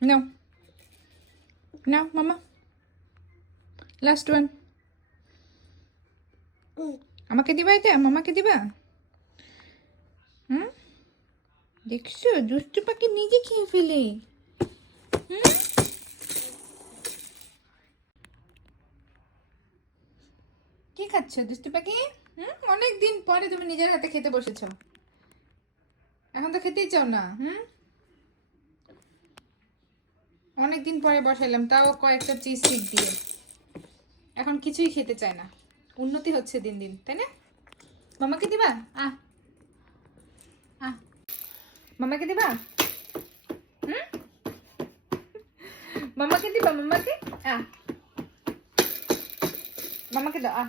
নাও নাও মামা, last one. আমাকে দিবা এটা, মামাকে দিবা? হুম, দেখছো দুষ্টু পাখি নিজে খেয়ে ফেলে। হুম, কি খাচ্ছ দুষ্টু পাখি? অনেক দিন পরে তুমি নিজের হাতে খেতে বসেছো, এখন তো খেতেই চাও না। অনেক দিন পরে বসাইলাম, তাও কয়েকটা চিজ স্টিক দিয়ে, এখন কিছুই খেতে চায় না। উন্নতি হচ্ছে দিন দিন, তাই না? মামাকে দিবা? আহ আহ মামাকে দিবা? হুম, মামাকে দিবা? মামাকে আহ মামাকে দাও।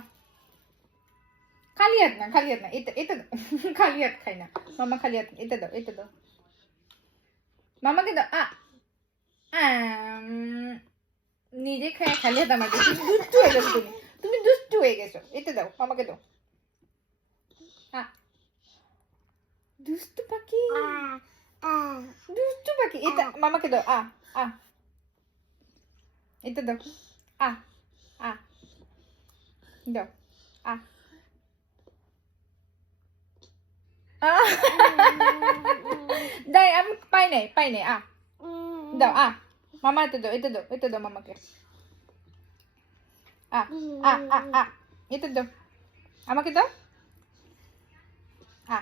খালি হাত না, খালি হাত না, এটা এটা দাও। খালি হাত খাই না মামা, খালি হাত। এটা দাও, এটা দাও, মামাকে দাও। নিজে খায় খালি হাত আমাকে। তুমি দুষ্টু হয়ে গেছো, তুমি দুষ্টু হয়ে গেছো। এটা দাও, মামাকে দাও। আ দুষ্টু পাখি, দুষ্টু পাখি। এটা মামাকে দাও। আ এটা দাও। আ আ দাও। আ আহ! দাই, আমি পাই নাই, পাই নাই। দাও। মামা এটা দাও, এটা দাও, এটা দাও মামাকে। আ আ এটা দাও, আমাকে দাও। আ